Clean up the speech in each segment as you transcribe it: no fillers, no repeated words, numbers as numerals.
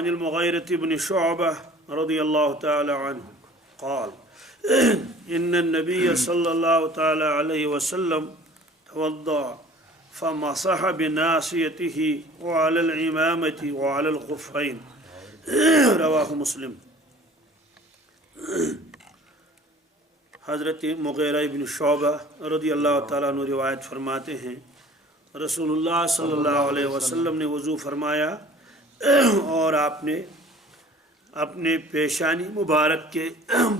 وعن المغيرة بن شعبة رضي الله تعالى عنه قال إن النبي صلى الله تعالى عليه وسلم توضأ فمسح بناصيته وعلى العمامة وعلى الخفين رواہ مسلم۔ حضرت مغیرہ بن شعبہ رضی اللہ تعالیٰ عنہ روایت فرماتے ہیں رسول اللہ صلی اللہ علیہ وسلم نے وضو فرمایا اور آپ نے اپنے پیشانی مبارک کے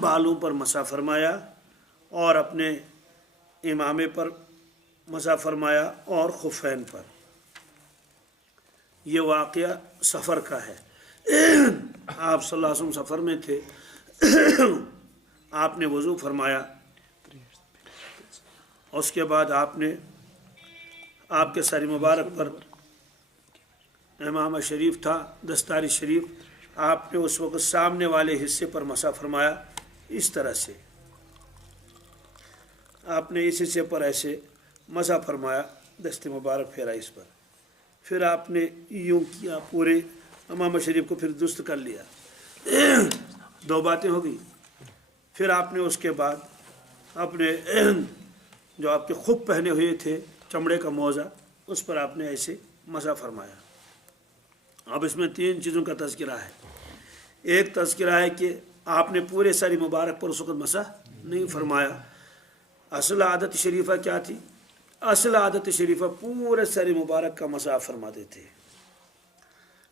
بالوں پر مسح فرمایا اور اپنے امامے پر مسح فرمایا اور خفین پر۔ یہ واقعہ سفر کا ہے۔ آپ صلی اللہ علیہ وسلم سفر میں تھے، آپ نے وضو فرمایا، اس کے بعد آپ نے آپ کے سر مبارک پر امامہ شریف تھا، دستاری شریف، آپ نے اس وقت سامنے والے حصے پر مسح فرمایا۔ اس طرح سے آپ نے اس حصے پر ایسے مسح فرمایا، دست مبارک پھیرا اس پر، پھر آپ نے یوں کیا، پورے امامہ شریف کو پھر درست کر لیا۔ دو باتیں ہو گئی۔ پھر آپ نے اس کے بعد اپنے جو آپ کے خف پہنے ہوئے تھے چمڑے کا موزہ، اس پر آپ نے ایسے مسح فرمایا۔ اب اس میں تین چیزوں کا تذکرہ ہے۔ ایک تذکرہ ہے کہ آپ نے پورے سر مبارک پر اس وقت مسح نہیں فرمایا۔ اصل عادت شریفہ کیا تھی؟ اصل عادت شریفہ پورے سر مبارک کا مسح فرماتے تھے۔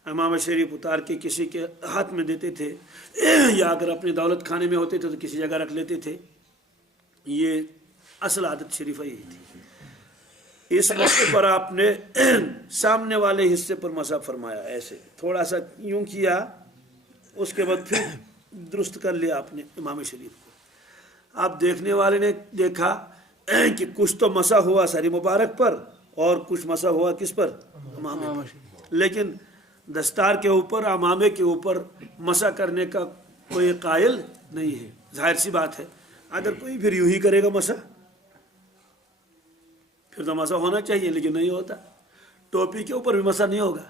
امامہ شریف اتار کے کسی کے ہاتھ میں دیتے تھے، یا اگر اپنے دولت خانے میں ہوتے تھے تو کسی جگہ رکھ لیتے تھے۔ یہ اصل عادت شریفہ یہی تھی۔ اس موقع پر آپ نے سامنے والے حصے پر مسح فرمایا، ایسے تھوڑا سا یوں کیا، اس کے بعد پھر درست کر لیا آپ نے امام شریف کو۔ آپ دیکھنے والے نے دیکھا کہ کچھ تو مسح ہوا سر مبارک پر اور کچھ مسح ہوا کس پر؟ امامے پر۔ لیکن دستار کے اوپر، امامے کے اوپر مسح کرنے کا کوئی قائل نہیں ہے۔ ظاہر سی بات ہے، اگر کوئی پھر یوں ہی کرے گا مسح، پھر تو مسح ہونا چاہیے، لیکن نہیں ہوتا۔ ٹوپی کے اوپر بھی مسح نہیں ہوگا۔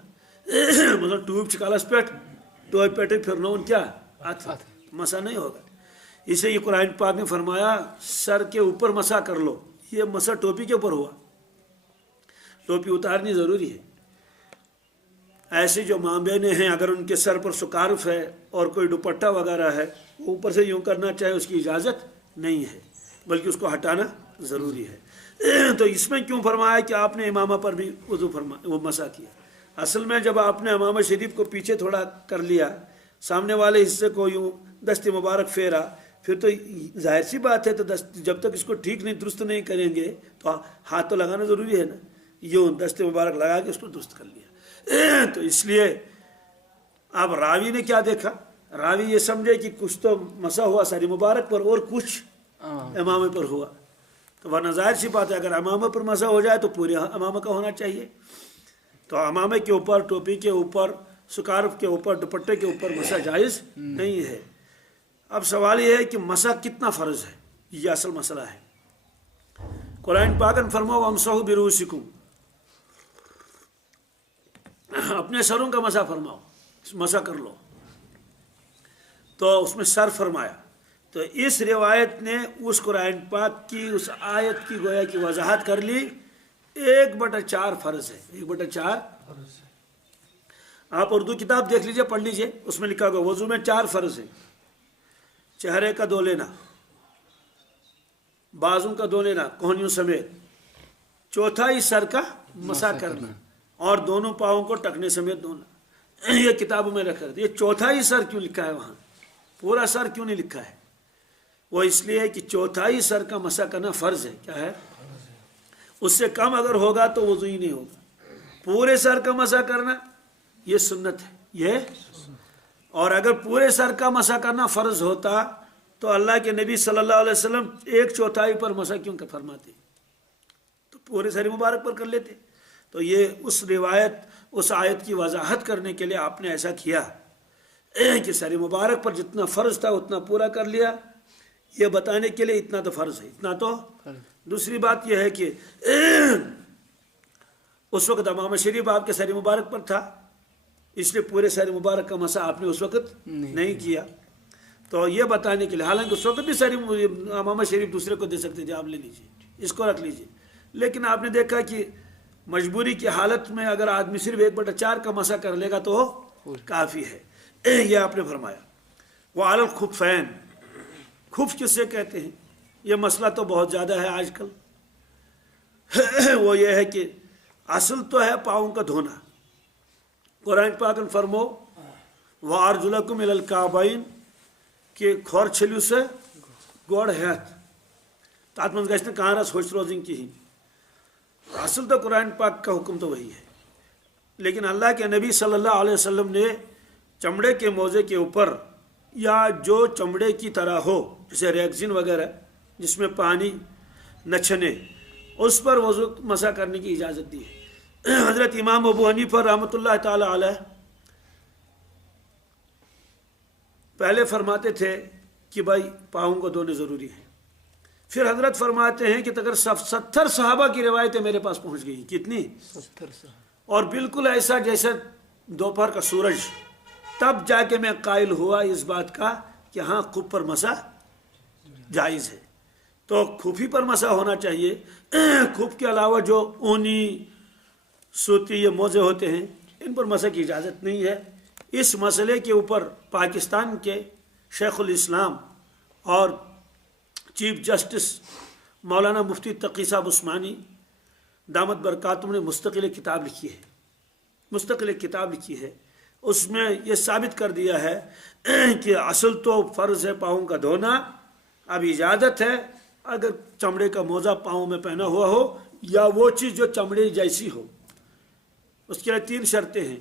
مطلب ٹوپ چکالس پیٹ ٹوپی پیٹے پھرنا ان کیا مسح نہیں ہوگا۔ اسے یہ قرآن پاک نے فرمایا سر کے اوپر مسح کر لو، یہ مسح ٹوپی کے اوپر ہوا۔ ٹوپی اتارنی ضروری ہے۔ ایسے جو ماں بہنیں ہیں، اگر ان کے سر پر سکارف ہے اور کوئی دوپٹہ وغیرہ ہے، وہ اوپر سے یوں کرنا چاہے، اس کی اجازت نہیں ہے، بلکہ اس کو ہٹانا ضروری ہے۔ تو اس میں کیوں فرمایا کہ آپ نے امامہ پر بھی وضو فرمایا، وہ مسح کیا؟ اصل میں جب آپ نے امامہ شریف کو پیچھے تھوڑا کر لیا، سامنے والے حصے کو یوں دست مبارک پھیرا، پھر تو ظاہر سی بات ہے، تو جب تک اس کو ٹھیک نہیں درست نہیں کریں گے تو ہاتھ تو لگانا ضروری ہے نا۔ یوں دست مبارک لگا کے اس کو درست کر لیا۔ تو اس لیے اب راوی نے کیا دیکھا؟ راوی یہ سمجھے کہ کچھ تو مسح ہوا ساری مبارک پر اور کچھ امامے پر ہوا، تو ورنہ ظاہر سی بات ہے اگر امامے پر مسح ہو جائے تو پورے امامے کا ہونا چاہیے۔ تو امامے کے اوپر، ٹوپی کے اوپر، سکارف کے اوپر، دوپٹے کے اوپر مسح جائز نہیں ہے۔ اب سوال یہ ہے کہ مسح کتنا فرض ہے؟ یہ اصل مسئلہ ہے۔ قرآن پاک نے فرمایا وَامْسَحُوا بِرُؤُوسِكُمْ، اپنے سروں کا مسح فرماؤ، مسح کر لو، تو اس میں سر فرمایا۔ تو اس روایت نے اس قرآن پاک کی اس آیت کی گویا کی وضاحت کر لی۔ 1/4 فرض ہے، 1/4 فرض ہے۔ آپ اردو کتاب دیکھ لیجئے، پڑھ لیجئے، اس میں لکھا ہوگا وضو میں 4 فرض ہیں۔ چہرے کا دھو لینا، بازوں کا دھو لینا کوہنیوں سمیت، چوتھائی سر کا مسح کرنا، اور دونوں پاؤں کو ٹکنے سمیت دھونا۔ یہ کتابوں میں رکھا ہے۔ یہ چوتھائی سر کیوں لکھا ہے وہاں؟ پورا سر کیوں نہیں لکھا ہے؟ وہ اس لیے ہے کہ چوتھائی سر کا مسح کرنا فرض ہے۔ کیا ہے؟ اس سے کم اگر ہوگا تو وضو ہی نہیں ہوگا۔ پورے سر کا مسح کرنا یہ سنت ہے، یہ، اور اگر پورے سر کا مسح کرنا فرض ہوتا تو اللہ کے نبی صلی اللہ علیہ وسلم 1/4 پر مسح کیوں فرماتے؟ تو پورے سر مبارک پر کر لیتے۔ تو یہ اس روایت، اس آیت کی وضاحت کرنے کے لیے آپ نے ایسا کیا کہ سر مبارک پر جتنا فرض تھا اتنا پورا کر لیا، یہ بتانے کے لیے اتنا تو فرض ہے، اتنا تو۔ دوسری بات یہ ہے کہ اس وقت امام شریف آپ کے سر مبارک پر تھا، اس لیے پورے سر مبارک کا مسا آپ نے اس وقت نہیں کیا. تو یہ بتانے کے لیے، حالانکہ اس وقت بھی سر امامہ شریف دوسرے کو دے سکتے تھے، آپ لے لیجیے، اس کو رکھ لیجیے، لیکن آپ نے دیکھا کہ مجبوری کی حالت میں اگر آدمی صرف 1/4 کا مسا کر لے گا تو کافی ہے. یہ آپ نے فرمایا. وہ علی الخفین، خف کس سے کہتے ہیں؟ یہ مسئلہ تو بہت زیادہ ہے آج کل. وہ یہ ہے کہ اصل تو ہے پاؤں کا دھونا. قرآن پاک فرمو وَأَرْجُلَكُمْ إِلَى الْكَعْبَيْنِ کہ کھور چھلیو سے گوڑ ہیتھ تات من گژھِ نہٕ کانٛہہ رَس ہوٚچھ روزٕنۍ کِہیٖنۍ. اصل تو قرآن پاک کا حکم تو وہی ہے، لیکن اللہ کے نبی صلی اللہ علیہ وسلم نے چمڑے کے موزے کے اوپر یا جو چمڑے کی طرح ہو جیسے ریگزین وغیرہ جس میں پانی نہ چھنے، اس پر وضو مسح کرنے کی اجازت دی ہے. حضرت امام ابو حنیفہ رحمۃ اللہ تعالی علیہ پہلے فرماتے تھے کہ بھائی پاؤں کو دھونے ضروری ہے. پھر حضرت فرماتے ہیں کہ اگر 70 صحابہ کی روایتیں میرے پاس پہنچ گئی. کتنی؟ 70. اور بالکل ایسا جیسے دوپہر کا سورج، تب جا کے میں قائل ہوا اس بات کا کہ ہاں خف پر مسح جائز ہے. تو خفی پر مسح ہونا چاہیے. خف کے علاوہ جو اونی سوتی یہ موزے ہوتے ہیں ان پر مسح کی اجازت نہیں ہے. اس مسئلے کے اوپر پاکستان کے شیخ الاسلام اور چیف جسٹس مولانا مفتی تقی صاحب عثمانی دامت برکاتہم نے مستقل کتاب لکھی ہے. اس میں یہ ثابت کر دیا ہے کہ اصل تو فرض ہے پاؤں کا دھونا، اب اجازت ہے اگر چمڑے کا موزہ پاؤں میں پہنا ہوا ہو یا وہ چیز جو چمڑے جیسی ہو. اس کے لیے 3 شرطیں ہیں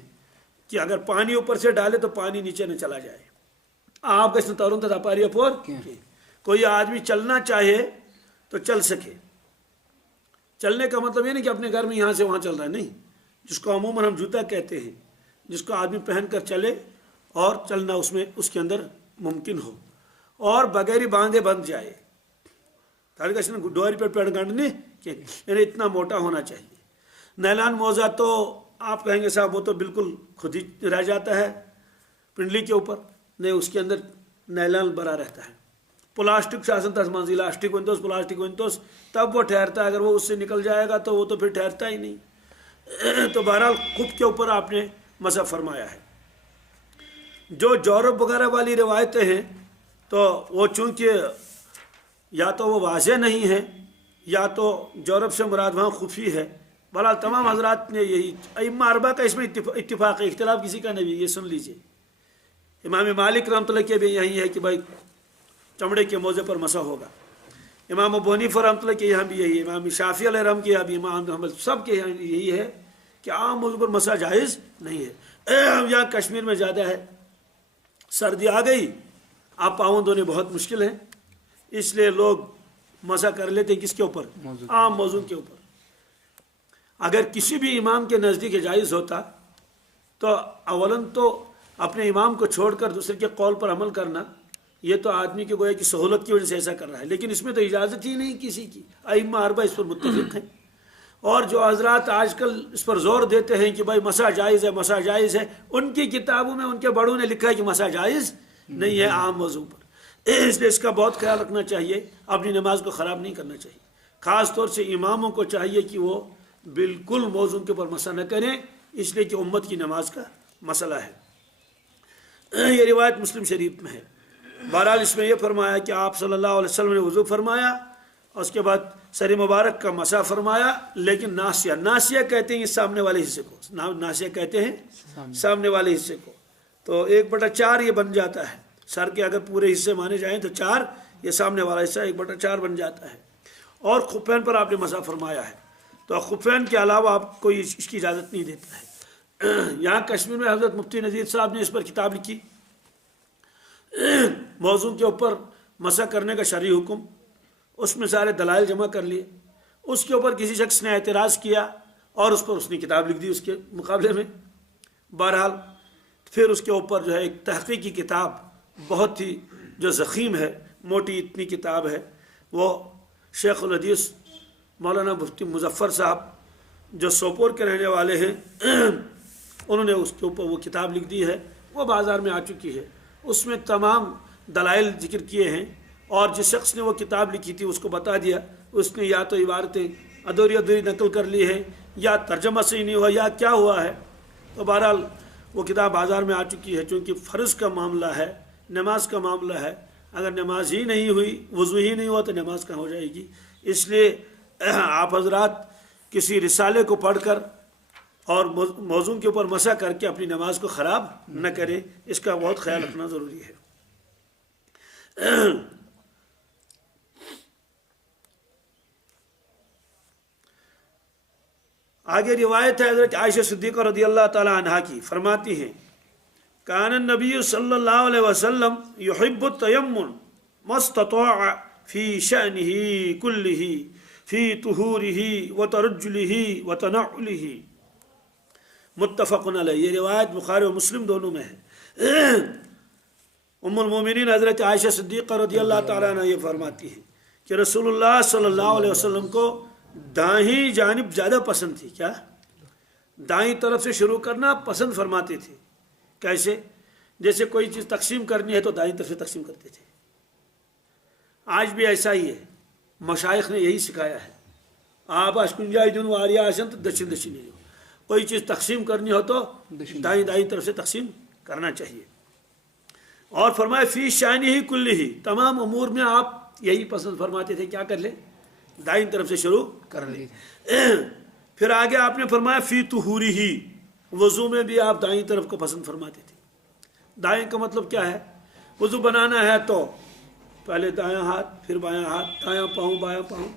کہ اگر پانی اوپر سے ڈالے تو پانی نیچے نہ چلا جائے. آپ گژھِ نہٕ ترُن تتھ اپارِ یپور. کوئی آدمی چلنا چاہے تو چل سکے. چلنے کا مطلب یہ نہیں کہ اپنے گھر میں یہاں سے وہاں چل رہا ہے، نہیں. جس کو عموماً ہم جوتا کہتے ہیں، جس کو آدمی پہن کر چلے اور چلنا اس کے اندر ممکن ہو اور بغیر باندھے بند جائے. ڈوری پہ پیڑ گنڈنے یعنی اتنا موٹا ہونا چاہیے. نیلان موزہ تو آپ کہیں گے صاحب وہ تو بالکل خود ہی رہ جاتا ہے پنڈلی کے اوپر. نہیں، اس کے اندر نیلان بھرا رہتا ہے. پلاسٹک سے آسان تس منزی لاسٹک ونتوس پلاسٹک ونتوس تب وہ ٹھہرتا ہے. اگر وہ اس سے نکل جائے گا تو وہ تو پھر ٹھہرتا ہی نہیں. تو بہرحال خف کے اوپر آپ نے مسح فرمایا ہے. جو جورب وغیرہ والی روایتیں ہیں تو وہ چونکہ یا تو وہ واضح نہیں ہیں یا تو جورب سے مراد وہاں خفی ہے. بہرحال تمام حضرات نے یہی ائمہ اربعہ کا اس میں اتفاق ہے، اختلاف کسی کا نہیں. یہ سن لیجئے امام مالک رحمۃ اللہ کے بھی یہی ہے کہ بھائی چمڑے کے موزے پر مسح ہوگا. امام ابو حنیفہ رحمۃ اللہ کے یہاں بھی یہی ہے. امام شافعی علیہ رحم کے یہاں بھی، امام احمد سب کے یہاں یہی ہے کہ عام موضوع پر مسح جائز نہیں ہے. یہاں کشمیر میں زیادہ ہے، سردی آ گئی، آپ پاؤں دھونے بہت مشکل ہیں، اس لیے لوگ مسح کر لیتے ہیں کس کے اوپر؟ عام موضوع کے اوپر. اگر کسی بھی امام کے نزدیک جائز ہوتا تو اولاً تو اپنے امام کو چھوڑ کر دوسرے کے قول پر عمل کرنا یہ تو آدمی کے گویا کی سہولت کی وجہ سے ایسا کر رہا ہے، لیکن اس میں تو اجازت ہی نہیں کسی کی. ائمہ اربعہ اس پر متفق ہیں. اور جو حضرات آج کل اس پر زور دیتے ہیں کہ بھائی مسح جائز ہے، مسح جائز ہے، ان کی کتابوں میں ان کے بڑوں نے لکھا ہے کہ مسح جائز نہیں ہے عام موضوع پر. اس لیے اس کا بہت خیال رکھنا چاہیے، اپنی نماز کو خراب نہیں کرنا چاہیے. خاص طور سے اماموں کو چاہیے کہ وہ بالکل موضوع کے اوپر مسح نہ کریں، اس لیے کہ امت کی نماز کا مسئلہ ہے. یہ روایت مسلم شریف میں ہے. بہرحال اس میں یہ فرمایا کہ آپ صلی اللہ علیہ وسلم نے وضو فرمایا اور اس کے بعد سر مبارک کا مسح فرمایا، لیکن ناسیہ کہتے ہیں اس سامنے والے حصے کو، ناسیہ کہتے ہیں سامنے والے حصے کو. تو 1/4 یہ بن جاتا ہے. سر کے اگر پورے حصے مانے جائیں تو 4، یہ سامنے والا حصہ 1/4 بن جاتا ہے. اور خفین پر آپ نے مسح فرمایا ہے. تو خفین کے علاوہ آپ کو اس کی اجازت نہیں دیتا ہے. یہاں کشمیر میں حضرت مفتی نذیر صاحب نے اس پر کتاب لکھی، موضوع کے اوپر مسح کرنے کا شرعی حکم. اس میں سارے دلائل جمع کر لیے. اس کے اوپر کسی شخص نے اعتراض کیا اور اس پر اس نے کتاب لکھ دی اس کے مقابلے میں. بہرحال پھر اس کے اوپر جو ہے ایک تحقیقی کتاب بہت ہی جو ضخیم ہے، موٹی اتنی کتاب ہے، وہ شیخ الحدیث مولانا مفتی مظفر صاحب جو سوپور کے رہنے والے ہیں، انہوں نے اس کے اوپر وہ کتاب لکھ دی ہے، وہ بازار میں آ چکی ہے، اس میں تمام دلائل ذکر کیے ہیں، اور جس شخص نے وہ کتاب لکھی تھی اس کو بتا دیا، اس نے یا تو عبارتیں ادھوری ادھوری نقل کر لی ہے، یا ترجمہ صحیح نہیں ہوا، یا کیا ہوا ہے، تو بہرحال وہ کتاب بازار میں آ چکی ہے۔ چونکہ فرض کا معاملہ ہے، نماز کا معاملہ ہے، اگر نماز ہی نہیں ہوئی، وضو ہی نہیں ہوا تو نماز کہاں ہو جائے گی؟ اس لیے آپ حضرات کسی رسالے کو پڑھ کر اور موضوع کے اوپر مسح کر کے اپنی نماز کو خراب نہ کریں، اس کا بہت خیال رکھنا ضروری ہے۔ آگے روایت ہے حضرت عائشہ صدیقہ رضی اللہ تعالی عنہا کی، فرماتی ہیں کان النبی صلی اللہ علیہ وسلم یحب التیمم ما استطاع فی شأنہ کلہ فی طہورہ وترجلہ وتنعلہ، متفق علیہ۔ یہ روایت بخاری و مسلم دونوں میں ہے۔ ام المومنین حضرت عائشہ صدیقہ رضی اللہ تعالیٰ عنہ یہ فرماتی ہیں کہ رسول اللہ صلی اللہ علیہ وسلم کو دائیں جانب زیادہ پسند تھی۔ کیا؟ دائیں طرف سے شروع کرنا پسند فرماتے تھے۔ کیسے؟ جیسے کوئی چیز تقسیم کرنی ہے تو دائیں طرف سے تقسیم کرتے تھے۔ آج بھی ایسا ہی ہے، مشائخ نے یہی سکھایا ہے، آپ اشکنجائی جن واریہ آسن تو دشن دشنی ہو، کوئی چیز تقسیم کرنی ہو تو دائیں طرف سے تقسیم کرنا چاہیے۔ اور فرمایا فی شانی ہی کلی ہی، تمام امور میں آپ یہی پسند فرماتے تھے، کیا کر لیں؟ دائیں طرف سے شروع کر لیں۔ پھر آگے آپ نے فرمایا فی طہوری ہی، وضو میں بھی آپ دائیں طرف کو پسند فرماتے تھے۔ دائیں کا مطلب کیا ہے؟ وضو بنانا ہے تو پہلے دایاں ہاتھ، پھر بایاں ہاتھ، دایاں پاؤں بایاں پاؤں۔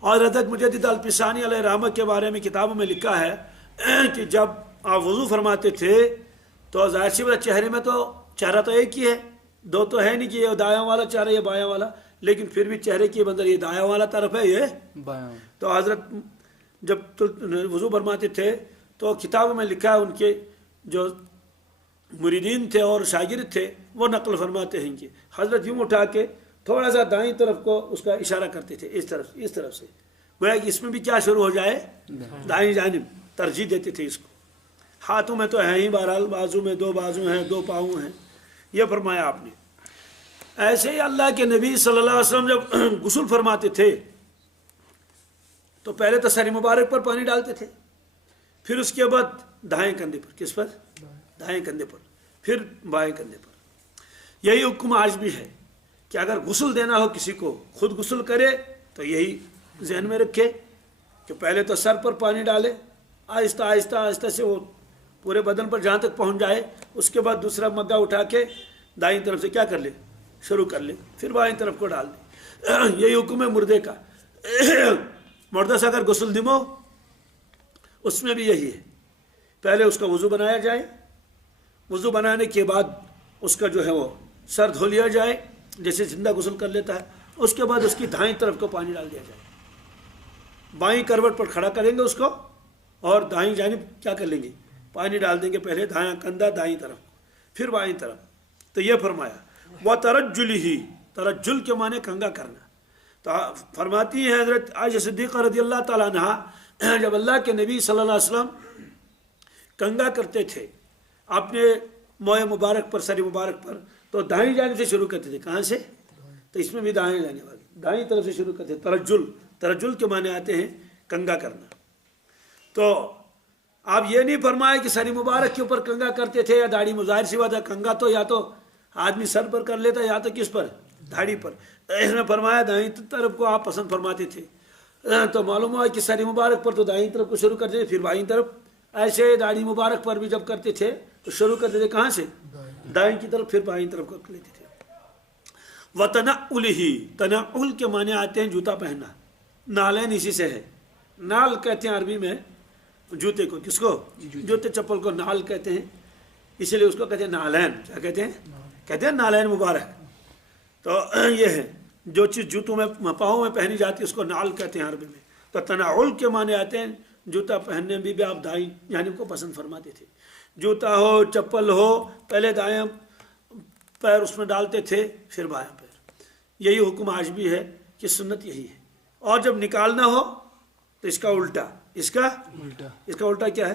اور حضرت مجدد الفسانی علیہ رحمت کے بارے میں کتابوں میں لکھا ہے کہ جب آپ وضو فرماتے تھے تو ظاہر سی بات چہرے میں تو چہرہ تو ایک ہی ہے، دو تو ہے نہیں کہ یہ دایاں والا چہرہ یہ بایاں والا، لیکن پھر بھی چہرے کے اندر یہ دایاں والا طرف ہے، یہ بایاں۔ تو حضرت جب وضو فرماتے تھے تو کتابوں میں لکھا ہے، ان کے جو مریدین تھے اور شاگرد تھے وہ نقل فرماتے ہیں کہ حضرت یوں اٹھا کے تھوڑا سا دائیں طرف کو اس کا اشارہ کرتے تھے، اس طرف سے، گویا کہ اس میں بھی کیا شروع ہو جائے؟ دائیں جانب ترجیح دیتے تھے اس کو۔ ہاتھوں میں تو ہے ہی، بہرحال بازو میں دو بازو ہیں، دو پاؤں ہیں، یہ فرمایا آپ نے۔ ایسے ہی اللہ کے نبی صلی اللہ علیہ وسلم جب غسل فرماتے تھے تو پہلے تو سر مبارک پر پانی ڈالتے تھے، پھر اس کے بعد دائیں کندھے پر، کس پر؟ دائیں کندھے پر، پھر بائیں کندھے پر۔ یہی حکم آج بھی ہے کہ اگر غسل دینا ہو کسی کو، خود غسل کرے تو یہی ذہن میں رکھے کہ پہلے تو سر پر پانی ڈالے، آہستہ آہستہ آہستہ سے وہ پورے بدن پر جہاں تک پہنچ جائے، اس کے بعد دوسرا مگا اٹھا کے دائیں طرف سے کیا کر لے؟ شروع کر لے، پھر بائیں طرف کو ڈال دے۔ یہی حکم ہے مردے کا۔ مردہ سے اگر غسل دمو، اس میں بھی یہی ہے، پہلے اس کا وضو بنایا جائے، وضو بنانے کے بعد اس کا جو ہے وہ سر دھو لیا جائے جیسے زندہ غسل کر لیتا ہے، اس کے بعد اس کی دائیں طرف کو پانی ڈال دیا جائے، بائیں کروٹ پر کھڑا کریں گے اس کو اور دائیں جانب کیا کر لیں گے؟ پانی ڈال دیں گے، پہلے دایاں کندھا دائیں طرف پھر بائیں طرف۔ تو یہ فرمایا وہ ترجل ہی، ترجل کے معنی کنگا کرنا۔ تو فرماتی ہیں حضرت عائشہ صدیقہ رضی اللہ تعالیٰ عنہا، جب اللہ کے نبی صلی اللہ علیہ وسلم کنگا کرتے تھے اپنے موئے مبارک پر، سر مبارک پر، تو دائیں جانب سے شروع کرتے تھے۔ کہاں سے؟ تو اس میں بھی دائیں جانے والی، دائیں طرف سے شروع کرتے تھے۔ ترجل، ترجل کے معنی آتے ہیں کنگا کرنا۔ تو آپ یہ نہیں فرمائے کہ سر مبارک کے اوپر کنگا کرتے تھے یا داڑھی، ظاہر سی بات ہے کنگا تو یا تو آدمی سر پر کر لیتا یا تو کس پر؟ داڑھی پر۔ اس نے فرمایا دائیں طرف کو آپ پسند فرماتے تھے، تو معلوم ہوا کہ سر مبارک پر تو دائیں طرف کو شروع کرتے تھے، پھر بائیں طرف۔ ایسے داڑھی مبارک پر بھی جب کرتے تھے تو شروع کرتے تھے کہاں سے؟ دائیں کی طرف، پھر بائیں طرف کر لیتے تھے۔ وَتَنَعُّلِهِ، تنعل کے معنی آتے ہیں جوتا پہننا، نالین اسی سے ہے۔ نال کہتے ہیں عربی میں جوتے کو، کس کو؟ جوتے چپل کو نال کہتے ہیں، اسی لیے اس کو کہتے ہیں نالین۔ کیا کہتے ہیں؟ کہتے ہیں نالین مبارک۔ تو یہ ہے جو چیز جوتوں میں، پاؤں میں پہنی جاتی ہے اس کو نال کہتے ہیں عربی میں۔ تو تنعل کے معنی آتے ہیں جوتا پہننے میں بھی آپ دائیں جانب کو پسند فرماتے تھے۔ جوتا ہو، چپل ہو، پہلے دائیں پیر اس میں ڈالتے تھے، پھر بایاں پیر۔ یہی حکم آج بھی ہے کہ سنت یہی ہے۔ اور جب نکالنا ہو تو اس کا الٹا، اس کا الٹا کیا ہے؟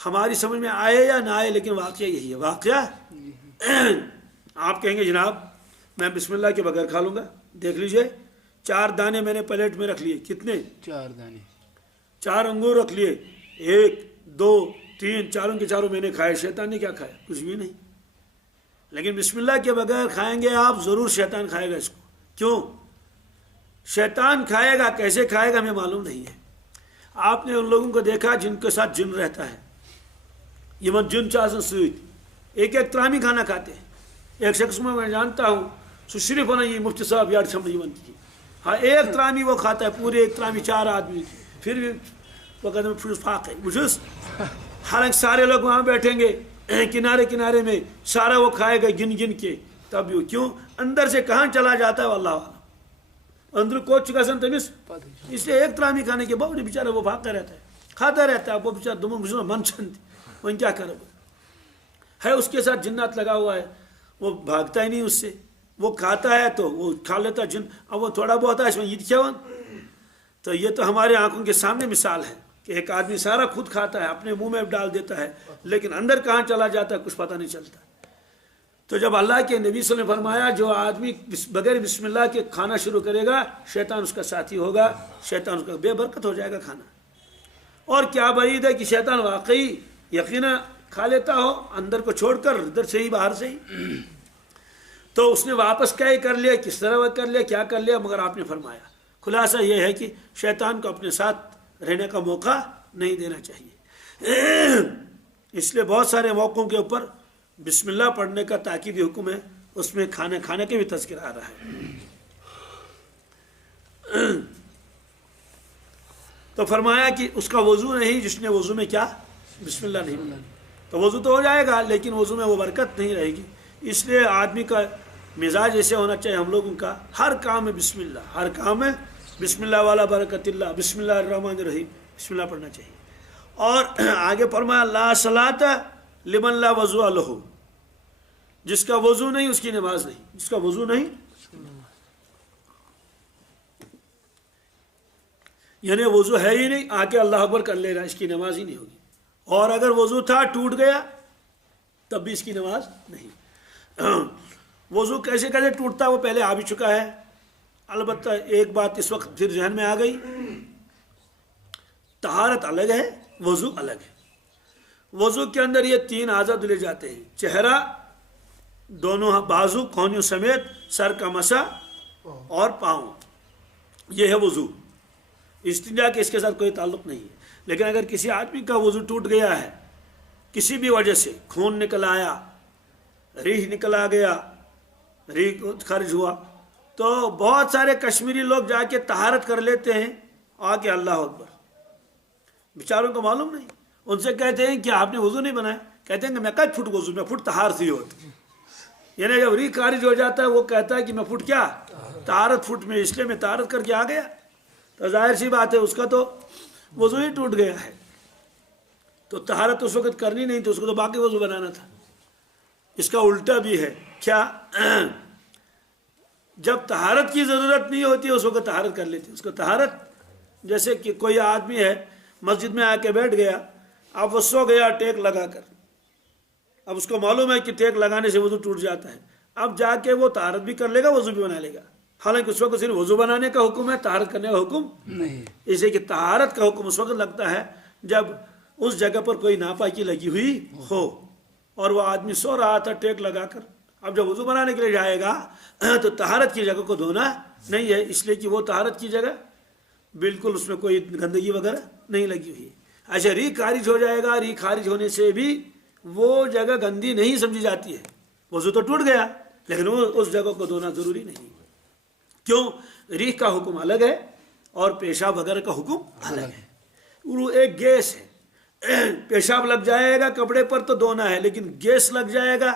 ہماری سمجھ میں آئے یا نہ آئے لیکن واقعہ یہی ہے. واقعہ آپ کہیں گے جناب میں بسم اللہ کے بغیر کھا لوں گا. دیکھ لیجئے 4 دانے میں نے پلیٹ میں رکھ لیے. کتنے؟ 4 دانے. 4 انگور رکھ لیے. 1 2 3 چاروں کے چاروں میں نے کھائے. شیطان نے کیا کھایا؟ کچھ بھی نہیں. لیکن بسم اللہ کے بغیر کھائیں گے آپ ضرور شیطان کھائے گا اس کو. کیوں؟ شیطان کھائے گا. کیسے کھائے گا ہمیں معلوم نہیں ہے. آپ نے ان لوگوں کو دیکھا جن کے ساتھ جن رہتا ہے. یہ جن چاہن سیت ایک ترامی کھانا کھاتے ہیں. ایک شخص میں جانتا ہوں سو صرف ہونا یہ مفتی صاحب یار چھم کی. ہاں ایک ترامی وہ کھاتا ہے. پورے ایک ترامی 4 آدمی. پھر بھی وہ کہتے ہیں فاق ہے بجھس. حالانکہ سارے لوگ وہاں بیٹھیں گے کنارے کنارے میں. سارا وہ کھائے گا گن گن کے. تب یہ کیوں اندر سے کہاں چلا جاتا ہے اللہ والا. اندر کو چکا سن تمس. اس لیے ایک ترامی کھانے کے باوجود بیچارہ وہ بھاگتا رہتا ہے کھاتا رہتا ہے. وہ بیچارہ دم من چھنتی وہ کیا کرے ہے. اس کے ساتھ جنات لگا ہوا ہے. وہ بھاگتا ہی نہیں اس سے. وہ کھاتا ہے تو وہ کھا لیتا جن. اب وہ تھوڑا بہت ہے اس میں عید کیا. تو یہ تو ہمارے آنکھوں کے سامنے مثال ہے کہ ایک آدمی سارا خود کھاتا ہے اپنے منہ میں ڈال دیتا ہے لیکن اندر کہاں چلا جاتا ہے کچھ پتہ نہیں چلتا. تو جب اللہ کے نبی صلی اللہ علیہ وسلم نے فرمایا جو آدمی بغیر بسم اللہ کے کھانا شروع کرے گا شیطان اس کا ساتھی ہوگا. شیطان اس کا بے برکت ہو جائے گا کھانا. اور کیا بعید ہے کہ شیطان واقعی یقینا کھا لیتا ہو اندر کو چھوڑ کر ادھر سے ہی باہر سے ہی. تو اس نے واپس کیا ہی کر لیا کس طرح وہ کر لیا کیا کر لیا. مگر آپ نے فرمایا خلاصہ یہ ہے کہ شیطان کو اپنے ساتھ رہنے کا موقع نہیں دینا چاہیے. اس لیے بہت سارے موقعوں کے اوپر بسم اللہ پڑھنے کا تاکیدی حکم ہے. اس میں کھانے کے بھی تذکرہ آ رہا ہے. تو فرمایا کہ اس کا وضو نہیں جس نے وضو میں کیا بسم اللہ نہیں بولا. تو وضو تو ہو جائے گا لیکن وضو میں وہ برکت نہیں رہے گی. اس لیے آدمی کا مزاج ایسے ہونا چاہیے ہم لوگوں کا ہر کام میں بسم اللہ. ہر کام میں بسم اللہ والا برکت اللہ. بسم اللہ الرحمن الرحیم بسم اللہ پڑھنا چاہیے. اور آگے فرمایا لا صلاۃ لمن لا وضو لہ. جس کا وضو نہیں اس کی نماز نہیں. جس کا وضو نہیں یعنی وضو ہے ہی نہیں آ کے اللہ اکبر کر لے رہا اس کی نماز ہی نہیں ہوگی. اور اگر وضو تھا ٹوٹ گیا تب بھی اس کی نماز نہیں. وضو کیسے کیسے ٹوٹتا وہ پہلے آ بھی چکا ہے. البتہ ایک بات اس وقت پھر ذہن میں آ گئی. طہارت الگ ہے وضو الگ ہے. وضو کے اندر یہ 3 اعضاء دھلے جاتے ہیں. چہرہ دونوں بازو کونیوں سمیت سر کا مسح اور پاؤں. یہ ہے وضو. استنجا کے اس کے ساتھ کوئی تعلق نہیں ہے. لیکن اگر کسی آدمی کا وضو ٹوٹ گیا ہے کسی بھی وجہ سے خون نکل آیا ریح نکل آ گیا ریح خرج ہوا تو بہت سارے کشمیری لوگ جا کے طہارت کر لیتے ہیں آ کے اللہ اکبر. بیچاروں کو معلوم نہیں. ان سے کہتے ہیں کہ آپ نے وضو نہیں بنایا. کہتے ہیں کہ میں کب فٹ وضو میں فٹ طہارت ہی ہوتی. یعنی جب ریح خارج ہو جاتا ہے وہ کہتا ہے کہ میں فٹ کیا طہارت فٹ میں اس لیے میں طہارت کر کے آ گیا. تو ظاہر سی بات ہے اس کا تو وضو ہی ٹوٹ گیا ہے. تو طہارت اس وقت کرنی نہیں تو اس کو تو باقی وضو بنانا تھا. اس کا الٹا بھی ہے. کیا جب طہارت کی ضرورت نہیں ہوتی اس وقت طہارت کر لیتے. اس کو طہارت جیسے کہ کوئی آدمی ہے مسجد میں آ کے بیٹھ گیا اب وہ سو گیا ٹیک لگا کر. اب اس کو معلوم ہے کہ ٹیک لگانے سے وضو ٹوٹ جاتا ہے. اب جا کے وہ طہارت بھی کر لے گا وضو بھی بنا لے گا. حالانکہ اس وقت صرف وضو بنانے کا حکم ہے طہارت کرنے کا حکم نہیں. اسے کہ طہارت کا حکم اس وقت لگتا ہے جب اس جگہ پر کوئی ناپاکی لگی ہوئی ہو اور وہ آدمی سو رہا تھا ٹیک لگا کر. اب جب وضو بنانے کے لیے جائے گا تو طہارت کی جگہ کو دھونا نہیں ہے. اس لیے کہ وہ طہارت کی جگہ بالکل اس میں کوئی گندگی وغیرہ نہیں لگی ہوئی ہے. اچھا ریح خارج ہو جائے گا. ریح خارج ہونے سے بھی وہ جگہ گندی نہیں سمجھی جاتی ہے. وضو تو ٹوٹ گیا لیکن وہ اس جگہ کو دھونا ضروری نہیں. کیوں؟ ریح کا حکم الگ ہے اور پیشاب وغیرہ کا حکم الگ ہے. وہ ایک گیس ہے. پیشاب لگ جائے گا کپڑے پر تو دھونا ہے لیکن گیس لگ جائے گا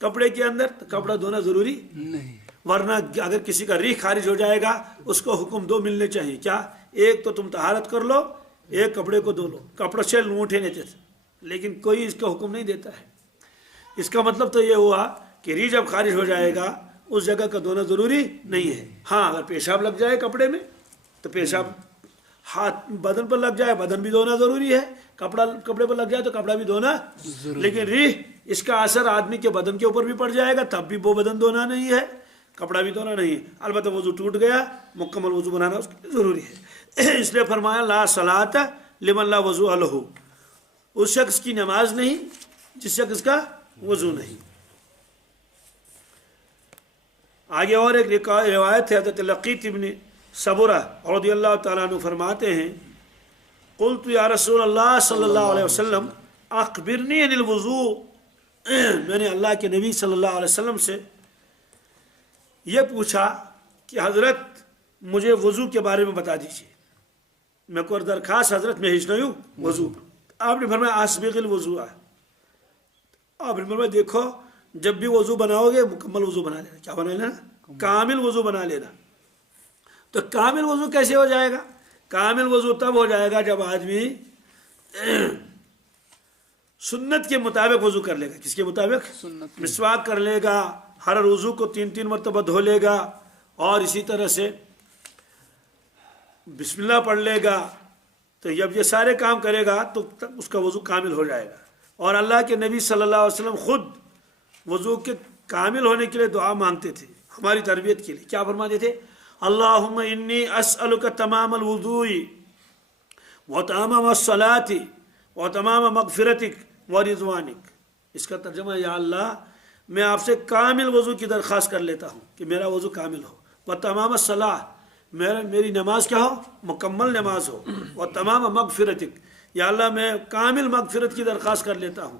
کپڑے کے اندر تو کپڑا دھونا ضروری نہیں. ورنہ اگر کسی کا ریح خارج ہو جائے گا اس کو حکم 2 ملنے چاہیے. کیا؟ ایک تو تم طہارت کر لو ایک کپڑے کو دھو لو. کپڑا سے لونٹے نہیں دیتے لیکن کوئی اس کا حکم نہیں دیتا ہے. اس کا مطلب تو یہ ہوا کہ ریح جب خارج ہو جائے گا اس جگہ کا دھونا ضروری نہیں ہے. ہاں اگر پیشاب لگ جائے کپڑے میں تو پیشاب ہاتھ بدن پر لگ جائے بدن بھی دھونا ضروری ہے، کپڑے پر لگ جائے تو کپڑا بھی دھونا، لیکن ریح اس کا اثر آدمی کے بدن کے اوپر بھی پڑ جائے گا تب بھی وہ بدن دھونا نہیں ہے، کپڑا بھی دھونا نہیں ہے۔ البتہ وضو ٹوٹ گیا مکمل وضو بنانا اس کی ضروری ہے، اس لیے فرمایا لا صلاۃ لمن لا وضوء لہ، اس شخص کی نماز نہیں جس شخص کا وضو نہیں۔ آگے اور ایک روایت ہے، حضرت لقیط ابن صبرہ رضی اللہ تعالیٰ عنہ فرماتے ہیں قلت یا رسول اللہ صلی اللہ علیہ وسلم اخبرنی عن الوضوء، میں نے اللہ کے نبی صلی اللہ علیہ وسلم سے یہ پوچھا کہ حضرت مجھے وضو کے بارے میں بتا دیجیے، میں کو درخواست حضرت میں ہوں وضو۔ آپ نے فرمایا اسبغ الوضوء، آپ نے فرمایا دیکھو جب بھی وضو بناؤ گے مکمل وضو بنا لینا، کیا بنا لینا؟ کامل وضو بنا لینا۔ تو کامل وضو کیسے ہو جائے گا؟ کامل وضو تب ہو جائے گا جب آدمی سنت کے مطابق وضو کر لے گا۔ کس کے مطابق؟ سنت۔ مسواک کر لے گا، ہر وضو کو 3 مرتبہ دھو لے گا، اور اسی طرح سے بسم اللہ پڑھ لے گا، تو جب یہ سارے کام کرے گا تو اس کا وضو کامل ہو جائے گا۔ اور اللہ کے نبی صلی اللہ علیہ وسلم خود وضو کے کامل ہونے کے لیے دعا مانگتے تھے، ہماری تربیت کے لیے۔ کیا فرماتے تھے؟ اللہم انی اسألک تمام الوضوء وتمام الصلاۃ وتمام مغفرتک ورضوانک۔ اس کا ترجمہ ہے یا اللہ میں آپ سے کامل وضو کی درخواست کر لیتا ہوں کہ میرا وضو کامل ہو، وتمام الصلاۃ میری نماز کیا ہو؟ مکمل نماز ہو، وتمام مغفرتک یا اللہ میں کامل مغفرت کی درخواست کر لیتا ہوں۔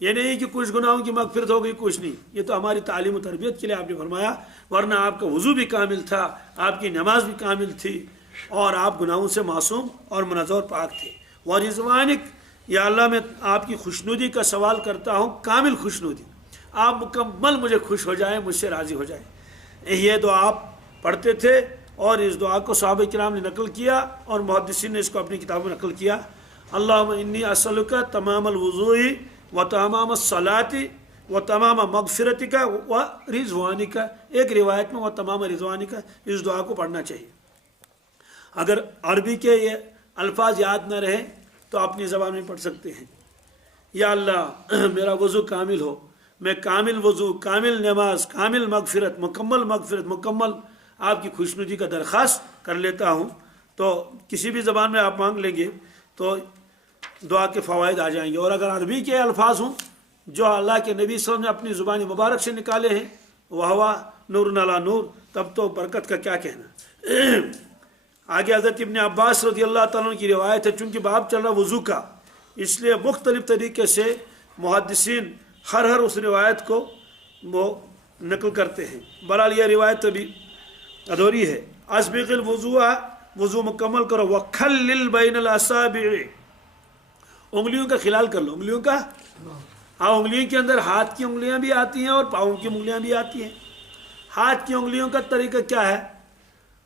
یہ نہیں کہ کچھ گناہوں کی مغفرت ہو گئی کچھ نہیں، یہ تو ہماری تعلیم و تربیت کے لیے آپ نے فرمایا، ورنہ آپ کا وضو بھی کامل تھا، آپ کی نماز بھی کامل تھی، اور آپ گناہوں سے معصوم اور منزہ اور پاک تھے۔ ورضوانک یا اللہ میں آپ کی خوشنودی کا سوال کرتا ہوں، کامل خوشنودی، آپ مکمل مجھے خوش ہو جائیں، مجھ سے راضی ہو جائیں۔ یہ دعا آپ پڑھتے تھے، اور اس دعا کو صحابہ کرام نے نقل کیا اور محدثین نے اس کو اپنی کتابوں میں نقل کیا۔ اللہم انی اسألک تمام الوضوء و تمام الصلاۃ و تمام مغفرتک و رضوانک، ایک روایت میں و تمام رضوانک، اس دعا کو پڑھنا چاہیے۔ اگر عربی کے یہ الفاظ یاد نہ رہیں تو اپنی زبان میں پڑھ سکتے ہیں، یا اللہ میرا وضو کامل ہو، میں کامل وضو، کامل نماز، کامل مغفرت، مکمل آپ کی خوشنودی کا درخواست کر لیتا ہوں۔ تو کسی بھی زبان میں آپ مانگ لیں گے تو دعا کے فوائد آ جائیں گے۔ اور اگر عربی کے الفاظ ہوں جو اللہ کے نبی صلی اللہ علیہ وسلم نے اپنی زبان مبارک سے نکالے ہیں، وہوا نور علی نور، تب تو برکت کا کیا کہنا۔ آگے حضرت ابن عباس رضی اللہ تعالیٰ عنہ کی روایت ہے، چونکہ باب چل رہا وضو کا، اس لیے مختلف طریقے سے محدثین ہر اس روایت کو وہ نقل کرتے ہیں۔ بہرحال یہ روایت ابھی ادھوری ہے۔ اسبغ الوضوء، وضو مکمل کرو، وخلل بین الاصابع، انگلیوں کا خلال کر لو، انگلیوں کا، ہاں انگلیوں کے اندر ہاتھ کی انگلیاں بھی آتی ہیں اور پاؤں کی انگلیاں بھی آتی ہیں۔ ہاتھ کی انگلیوں کا طریقہ کیا ہے؟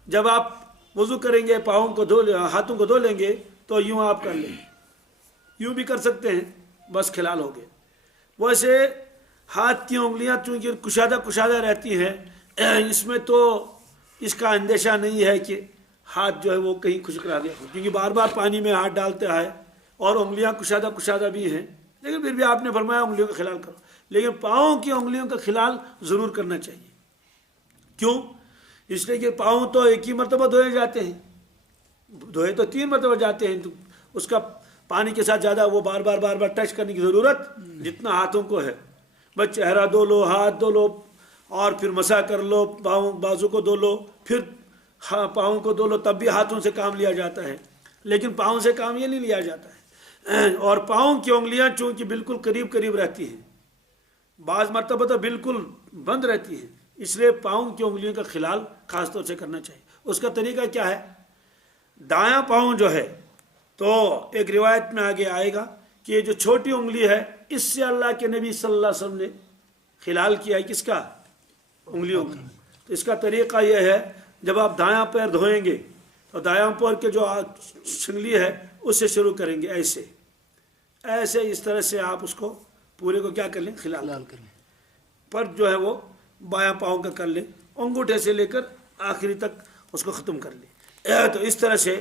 جب آپ وضو کریں گے پاؤں کو ہاتھوں کو دھو لیں گے تو یوں آپ کر لیں، یوں بھی کر سکتے ہیں، بس خلال ہو گئے۔ ویسے ہاتھ کی انگلیاں چونکہ کشادہ رہتی ہیں، اس میں تو اس کا اندیشہ نہیں ہے کہ ہاتھ جو ہے وہ کہیں خشک رہ گیا ہو، کیونکہ بار بار پانی میں ہاتھ ڈالتا ہے اور انگلیاں کشادہ بھی ہیں، لیکن پھر بھی آپ نے فرمایا انگلیوں کا خلال کرو۔ لیکن پاؤں کی انگلیوں کا خلال ضرور کرنا چاہیے۔ کیوں؟ اس لیے کہ پاؤں تو ایک ہی مرتبہ دھوئے جاتے ہیں، دھوئے تو 3 مرتبہ جاتے ہیں، تو اس کا پانی کے ساتھ زیادہ وہ بار بار ٹچ کرنے کی ضرورت جتنا ہاتھوں کو ہے۔ بس چہرہ دھو لو، ہاتھ دھو لو، اور پھر مسح کر لو، بازو کو دھو لو، پھر پاؤں کو دھو لو، تب بھی ہاتھوں سے کام لیا جاتا ہے، لیکن پاؤں سے کام یہ نہیں لیا جاتا ہے۔ اور پاؤں کی انگلیاں چونکہ بالکل قریب رہتی ہیں، بعض مرتبہ تو بالکل بند رہتی ہیں، اس لیے پاؤں کی انگلیوں کا خلال خاص طور سے کرنا چاہیے۔ اس کا طریقہ کیا ہے؟ دایاں پاؤں جو ہے تو ایک روایت میں آگے آئے گا کہ یہ جو چھوٹی انگلی ہے اس سے اللہ کے نبی صلی اللہ علیہ وسلم نے خلال کیا ہے، کس کا؟ انگلیوں کا۔ تو اس کا طریقہ یہ ہے، جب آپ دایاں پیر دھوئیں گے تو دایاں پیر کے جو سنگلی ہے اس سے شروع کریں گے، ایسے اس طرح سے آپ اس کو پورے کو کیا کر لیں؟ خلال کر لیں۔ پر جو ہے وہ بایاں پاؤں کا کر لیں، انگوٹھے سے لے کر آخری تک اس کو ختم کر لیں۔ تو اس طرح سے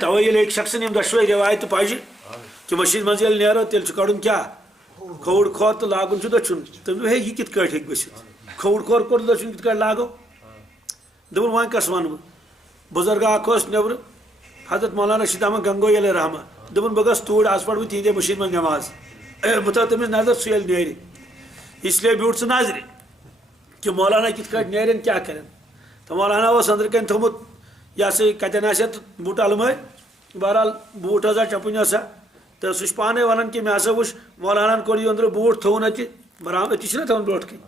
توے ییٚلہِ أکۍ شخصن یِم دۄشوے رِوایتہٕ پَزِ کہِ مٔشیٖد منٛز ییٚلہِ نیرو تیٚلہِ چھُ کَڑُن کیٛاہ کھووُر کھور تہٕ لاگُن چھُ دٔچھُن تٔمۍ دوٚپ ہے یہِ کِتھ کٲٹھۍ ہیٚکہِ گٔژھِتھ کھووُر کھور کوٚر دٔچھُن کِتھ کٲٹھۍ لاگو دوٚپُن وۄنۍ کَس وَنہٕ بہٕ بُزرگ اکھ اوس نیٚبرٕ حضرت مولانا رشیٖد احمد گنگوئی علیہ رحمہ دوٚپُن بہٕ گژھٕ توٗرۍ آز پَرٕ بہٕ تِہنٛدے مٔشیٖد منٛز نٮ۪ماز بہٕ تھاو تٔمِس نظر سُہ ییٚلہِ نیرِ اس لیے بیوٗٹھ سُہ نظرِ کہ مولانا کِتھ کٲٹھۍ نیرن کیٛاہ کَرن تہٕ مولانا اوس أنٛدرٕ کَنۍ تھوٚمُت یہِ سا یہِ کَتٮ۪ن آسہِ ہا بوٗٹہٕ اَلمٲرۍ بہرحال بوٗٹھ ٲسا چَپٕنۍ ٲسا تہٕ سُہ چھُ پانَے وَنان کہِ مےٚ ہسا وٕچھ مولاناہن کوٚر یہِ أنٛدرٕ بوٗٹھ تھوٚوُن اَتہِ برابر أتی چھِنہ تھاوُن برونٛٹھ کَنۍ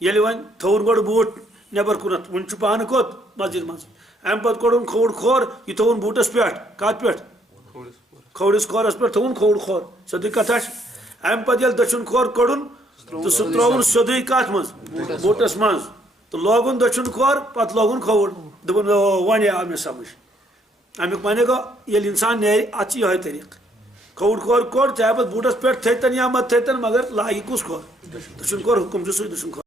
ییٚلہِ وۄنۍ تھوٚوُن گۄڈٕ بوٗٹھ نٮ۪بر کُنَتھ وٕنہِ چھُ پانہٕ کوٚت مسجِد منٛز اَمہِ پَتہٕ کوٚڑُن کھووُر کھور یہِ تھوٚوُن بوٗٹَس پٮ۪ٹھ کَتھ پٮ۪ٹھ کھوورِس کھورَس پٮ۪ٹھ تھوٚوُن کھووُر کھور سیوٚدُے کَتھا چھِ اَمہِ پَتہٕ ییٚلہِ دٔچھُن کھور کوٚڑُن تہٕ سُہ ترٛووُن سیوٚدُے کَتھ منٛز بوٗٹَس منٛز تہٕ لوگُن دٔچھُن کھور پَتہٕ لوگُن کھووُر دوٚپُن وۄنۍ آو مےٚ سَمٕجھ اَمیُک معنی گوٚو ییٚلہِ اِنسان نیرِ اَتھ چھِ یِہوٚے طریٖقہٕ کھووُر کھور کوٚڑ چاہے پَتہٕ بوٗٹَس پٮ۪ٹھ تھٲیتَن یا مَتہٕ تھٲیتَن مگر لاگہِ کُس کھور دٔچھُن کھور حُکُم چھُ سُے دٔچھُن کھور